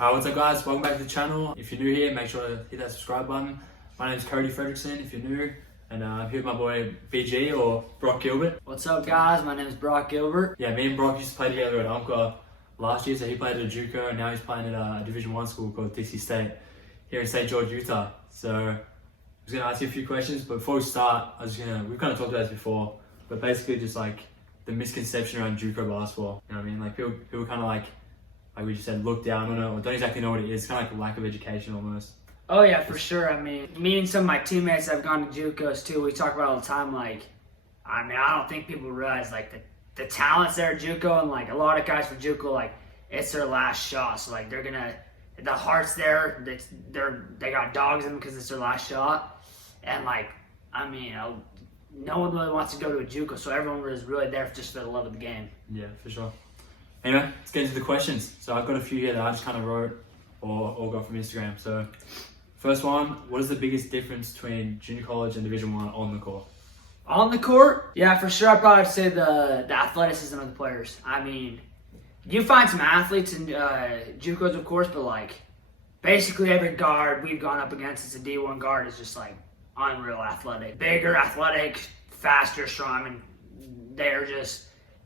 What's up guys, welcome back to the channel. If you're new here, make sure to hit that subscribe button. My name is Cody Fredrickson if you're new, and I'm here with my boy BG or Brock Gilbert. What's up guys, my name is Brock Gilbert. Yeah, me and Brock used to play together at Umpqua last year, so he played at Juco and now he's playing at a Division 1 school called Dixie State here in St. George, Utah. So I was going to ask you a few questions, but before we start, we've kind of talked about this before, but basically just like the misconception around Juco basketball. You know what I mean? Like people kind of like we just said, look down on it, or don't exactly know what it is. It's kind of like a lack of education almost. Oh yeah, for sure. I mean, me and some of my teammates that have gone to Jucos too, we talk about it all the time. Like, I mean, I don't think people realize like the talents there at Juco, and like a lot of guys for Juco, like it's their last shot. So like the heart's there. They got dogs in them because it's their last shot. And like, I mean, no one really wants to go to a Juco, so everyone is really there just for the love of the game. Yeah, for sure. Anyway, let's get into the questions. So I've got a few here that I just kind of wrote or got from Instagram. So first one, what is the biggest difference between junior college and Division 1 on the court? On the court? Yeah, for sure I'd probably say the athleticism of the players. I mean, you find some athletes in Jucos, of course, but like basically every guard we've gone up against as a D1 guard is just like unreal athletic. Bigger, athletic, faster, strong. I mean, they're just...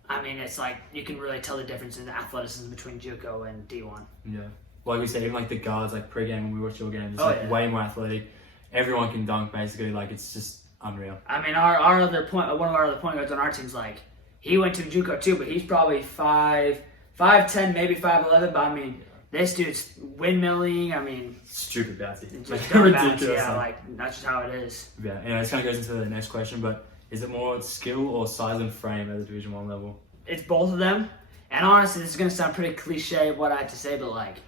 I mean, it's like you can really tell the difference in the athleticism between Juco and D1. Yeah. Like we said, even like the guards, like pre-game when we watch your games, it's way more athletic. Everyone can dunk basically. Like it's just unreal. I mean, one of our other point guards on our team's like he went to Juco too, but he's probably 5'10", maybe 5'11". But I mean, this dude's windmilling. I mean, stupid bouncy. Just ridiculous. Yeah, like that's just how it is. Yeah. Anyway, this kind of goes into the next question, but. Is it more skill or size and frame at the Division 1 level? It's both of them. And honestly, this is going to sound pretty cliche of what I have to say, but like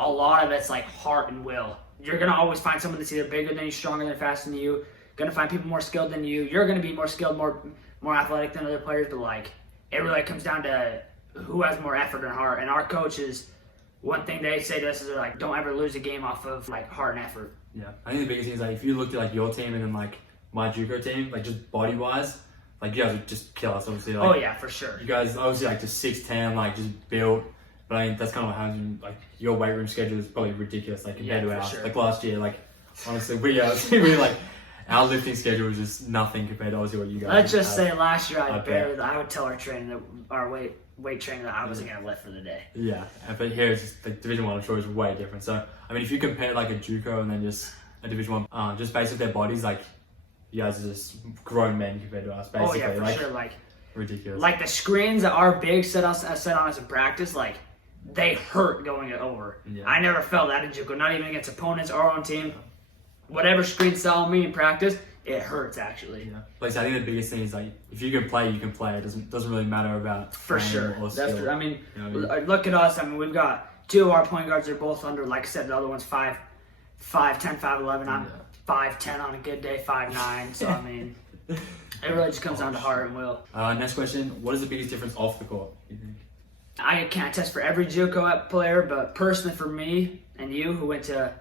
a lot of it's like heart and will. You're going to always find someone that's either bigger than you, stronger than, faster than you. Going to find people more skilled than you. You're going to be more skilled, more athletic than other players, but like it really comes down to who has more effort and heart. And our coaches, one thing they say to us is they're like, don't ever lose a game off of like heart and effort. Yeah. I think the biggest thing is like if you looked at like your team and then like my Juco team, like just body wise, like you guys would just kill us obviously. Like, oh yeah, for sure. You guys obviously like just 6'10", like just built. But I think that's kind of what happens. Like your weight room schedule is probably ridiculous, like compared to ours. Sure. Like last year, like honestly, we like our lifting schedule was just nothing compared to obviously what you guys. Let's just say last year I would tell our trainer, our weight trainer, that I wasn't gonna lift for the day. Yeah, but here it's just like Division 1. I'm sure is way different. So I mean, if you compare like a Juco and then just a Division 1, just based off their bodies, like. You guys are just grown men compared to us, basically. Oh yeah, for like, sure. Like ridiculous. Like the screens that our big set on us in practice, like they hurt going over. Yeah. I never felt that in Juco, not even against opponents, our own team. Whatever screen saw me in practice, it hurts actually. Yeah. Like I think the biggest thing is like if you can play, you can play. It doesn't really matter about for sure. Or skill. That's true. I mean, you know what I mean, look at us. I mean, we've got two of our point guards. They're both under. Like I said, the other one's 5'10", 5'11". I'm 5'10" on a good day, 5'9". So I mean. It really just comes down to heart and will. Next question. What is the biggest difference off the court, you think? I can't attest for every Juco player, but personally for me and you, who went to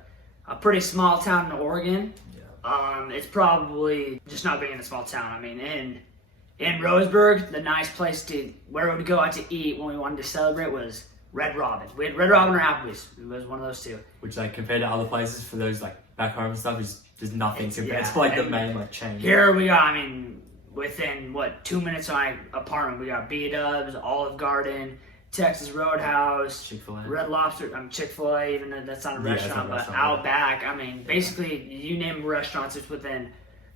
a pretty small town in Oregon, it's probably just not being in a small town. I mean, in Roseburg, the nice place where we would go out to eat when we wanted to celebrate was Red Robin. We had Red Robin or Applebee's. It was one of those two. Which, like, compared to other places, for those, like, back home and stuff, is just nothing compared to, like, the main, like, chain. Here we got, I mean, within, 2 minutes of my apartment, we got B-Dubs, Olive Garden, Texas Roadhouse, Chick-fil-A. Red Lobster, Chick-fil-A, even though that's not a restaurant, but Outback. I mean, basically, you name restaurants, it's within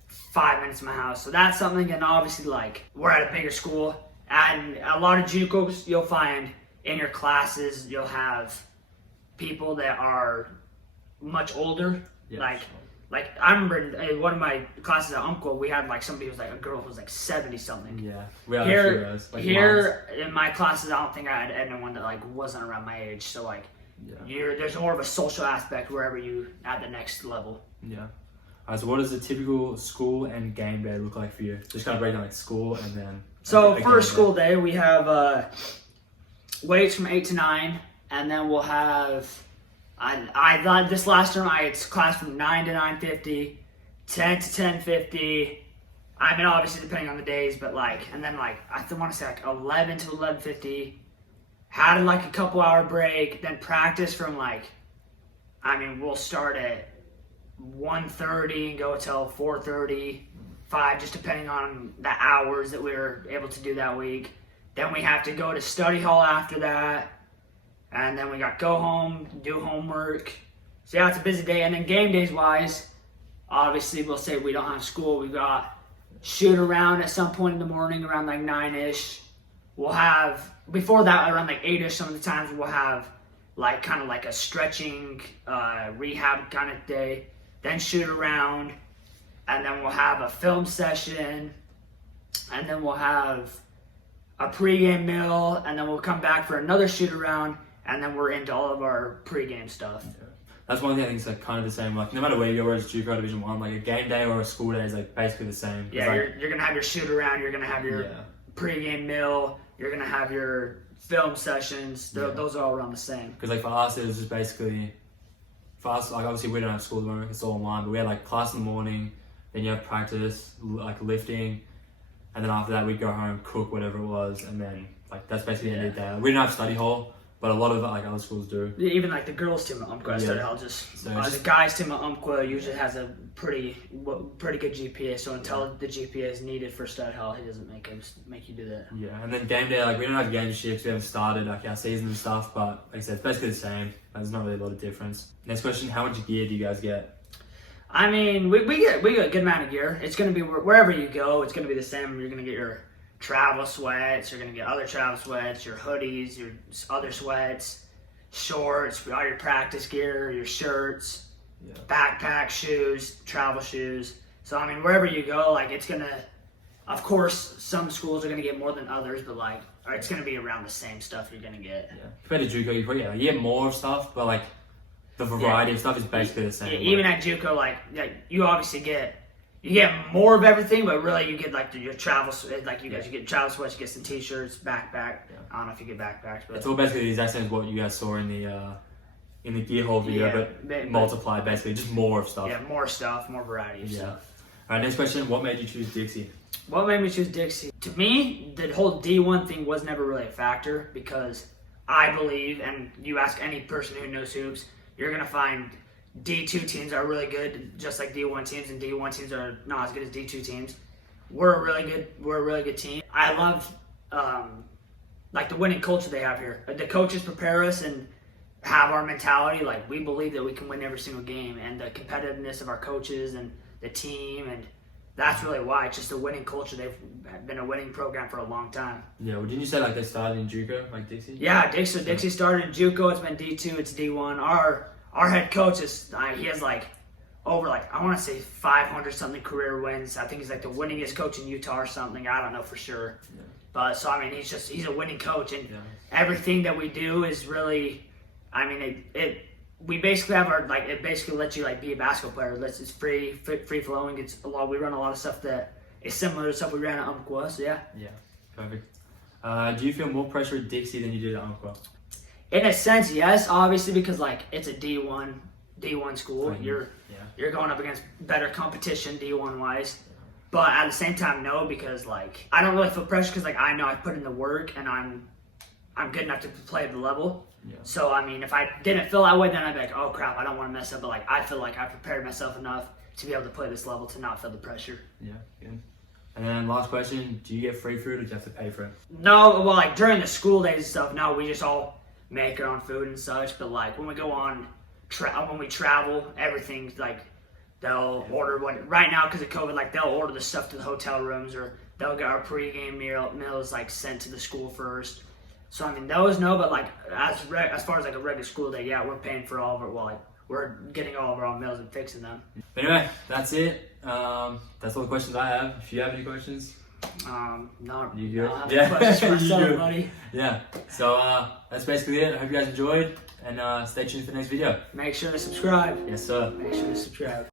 5 minutes of my house. So that's something, and obviously, like, we're at a bigger school, and a lot of Jucos, you'll find in your classes, you'll have people that are much older. Yeah, like I remember in one of my classes at Umpqua, we had like somebody who was like a girl who was like 70 something. Yeah, we had here in my classes, I don't think I had anyone that like wasn't around my age. So like, there's more of a social aspect wherever you at the next level. Yeah. So what does a typical school and game day look like for you? Just kind of break down like school and then. So for a school day, we have weights from 8 to 9, and then we'll have. I this last term I had class from 9 to 9:50, 10 to 10:50. I mean, obviously depending on the days, but like, and then like I want to say like 11 to 11:50, had like a couple hour break, then practice from like, we'll start at 1:30 and go till 4:30, 5, just depending on the hours that we were able to do that week. Then we have to go to study hall after that, and then we got go home, do homework. So yeah, it's a busy day. And then game days wise, obviously we'll say we don't have school. We got shoot around at some point in the morning around like 9ish. We'll have, before that, around like 8ish, some of the times we'll have like kind of like a stretching rehab kind of day. Then shoot around, and then we'll have a film session, and then we'll have a pregame meal, and then we'll come back for another shoot around, and then we're into all of our pregame stuff. Yeah. That's one thing I think is like kind of the same. Like no matter where you go, whether it's Juco or Division 1, like a game day or a school day is like basically the same. Yeah, like, you're gonna have your shoot around, you're gonna have your pregame meal, you're gonna have your film sessions. Those are all around the same. Because like for us, it was just basically, for us, like obviously we don't have school at the moment, it's all online, but we had like class in the morning, then you have practice, like lifting, and then after that we'd go home, cook whatever it was, and then like that's basically the end of the day. We didn't have study hall, but a lot of like other schools do. Yeah, even like the girls team at Umpqua study hall the guys team at Umpqua usually has a pretty good GPA, so until the GPA is needed for study hall, he doesn't make you do that. Yeah, and then game day, like we don't have game shifts, we haven't started like our season and stuff, but like I said, it's basically the same. There's not really a lot of difference. Next question, how much gear do you guys get? We get a good amount of gear. It's gonna be wherever you go, it's gonna be the same. You're gonna get your travel sweats, you're gonna get other travel sweats, your hoodies, your other sweats, shorts, all your practice gear, your shirts, backpack, shoes, travel shoes. So wherever you go, like it's gonna, of course, some schools are gonna get more than others, but like it's gonna be around the same stuff you're gonna get. Yeah, compared to Juco, you get more of stuff, but like the variety of stuff is basically the same. Yeah, even at Juco, like you obviously get more of everything, but really you get like your travel, like you get travel sweats, you get some t-shirts, backpack. Yeah. I don't know if you get backpacks, but it's all basically the exact same as what you guys saw in the gear haul video, but multiplied basically, just more of stuff. Yeah, more stuff, more variety of stuff. All right, next question. What made you choose Dixie? What made me choose Dixie? To me, the whole D1 thing was never really a factor because I believe, and you ask any person who knows hoops, you're gonna find D2 teams are really good, just like D1 teams, and D1 teams are not as good as D2 teams. We're a really good team. I love like the winning culture they have here. The coaches prepare us and have our mentality. Like we believe that we can win every single game, and the competitiveness of our coaches and the team, and that's really why. It's just a winning culture. They've been a winning program for a long time. Yeah, well, didn't you say like they started in Juco, like Dixie? Yeah, Dixie started in Juco. It's been D2. It's D1. Our head coach he has like over like I want to say 500 something career wins. I think he's like the winningest coach in Utah or something. I don't know for sure. Yeah. But so he's a winning coach, and everything that we do is really, we basically have it basically lets you like be a basketball player. It's free flowing. We run a lot of stuff that is similar to stuff we ran at Umpqua. So yeah. Yeah, perfect. Do you feel more pressure at Dixie than you did at Umpqua? In a sense, yes. Obviously, because like it's a D1 school, you're going up against better competition D1 wise. But at the same time, no, because like I don't really feel pressure because like I know I put in the work and I'm good enough to play at the level. Yeah. So if I didn't feel that way, then I'd be like, oh crap, I don't want to mess up. But like I feel like I prepared myself enough to be able to play this level to not feel the pressure. Yeah, good. And then last question: do you get free food or do you have to pay for it? No, well like during the school days and stuff, no, we just all make our own food and such. But like when we go on, when we travel, everything's like. They'll order right now because of COVID. Like they'll order the stuff to the hotel rooms, or they'll get our pregame meals like sent to the school first. So those no, but like as far as like a regular school day, yeah, we're paying for all of it. Well, like we're getting all of our own meals and fixing them. But anyway, that's it. That's all the questions I have. If you have any questions, no, you good? I don't have any questions for myself, buddy. Yeah. So that's basically it. I hope you guys enjoyed, and stay tuned for the next video. Make sure to subscribe. Yes, sir. Make sure to subscribe.